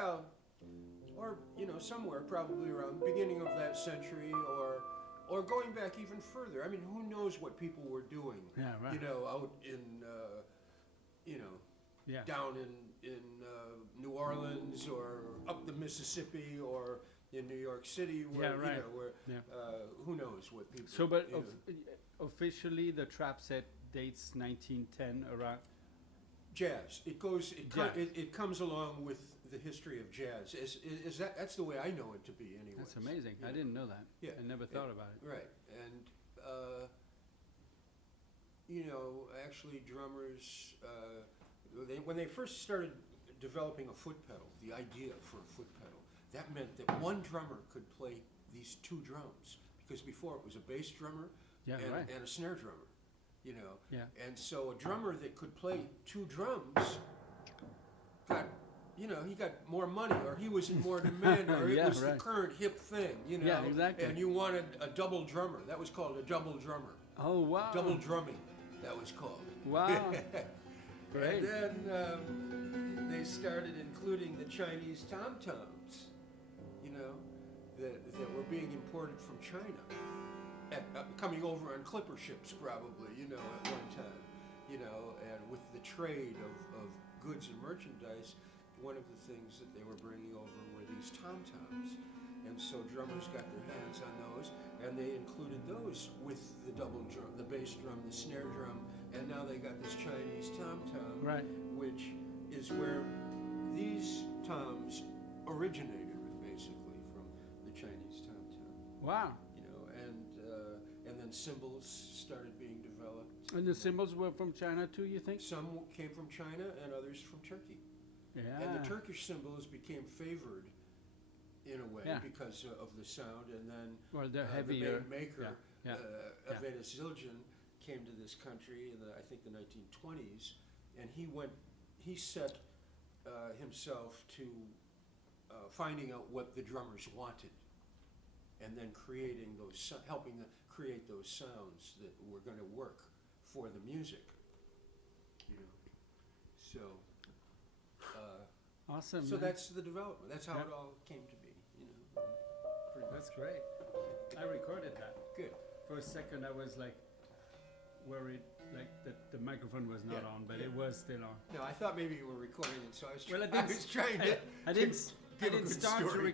well, or somewhere probably around the beginning of that century, or going back even further. I mean, who knows what people were doing? Yeah, right. Out in Yeah. down in New Orleans or up the Mississippi or in New York City, where Yeah, right. where Yeah. who knows what people. So, but you know. officially, the trap set dates 1910 around. Jazz. It goes. Jazz. It comes along with the history of jazz. Is that's the way I know it to be anyway. That's amazing. I Yeah. didn't know that. Yeah. I never thought about it. Right, and actually drummers, when they first started developing a foot pedal, the idea for a foot pedal, that meant that one drummer could play these two drums, because before it was a bass drummer Yeah, and, right. and a snare drummer, Yeah. and so a drummer that could play two drums got, he got more money, or he was in more demand, or it Yeah, was right. the current hip thing, Yeah, exactly. and you wanted a double drummer. That was called a double drummer. Oh wow. Double drumming, that was called. Wow. Great. And then they started including the Chinese tom-toms, that were being imported from China, coming over on clipper ships probably, at one time, and with the trade of goods and merchandise, one of the things that they were bringing over were these tom-toms. And so drummers got their hands on those, and they included those with the double drum, the bass drum, the snare drum, and now they got this Chinese tom-tom, Right. which is where these toms originated, basically, from the Chinese tom-tom. Wow. And then cymbals started being developed. And the cymbals were from China too, you think? Some came from China and others from Turkey. Yeah. And the Turkish cymbals became favored in a way Yeah. because of the sound, and then Well, they're the heavier. maker, Yeah. Yeah. Aveda Zildjian, came to this country in I think the 1920s, and he set himself to finding out what the drummers wanted, and then creating helping them create those sounds that were going to work for the music, So. Awesome. So man. that's the development. That's how Yeah. it all came to be, Pretty much. That's great. I recorded that. Good. For a second, I was like worried, like that the microphone was not Yeah, on, but yeah. it was still on. No, I thought maybe you were recording it, so I was, Well, I I didn't was trying to I didn't give a good start to story.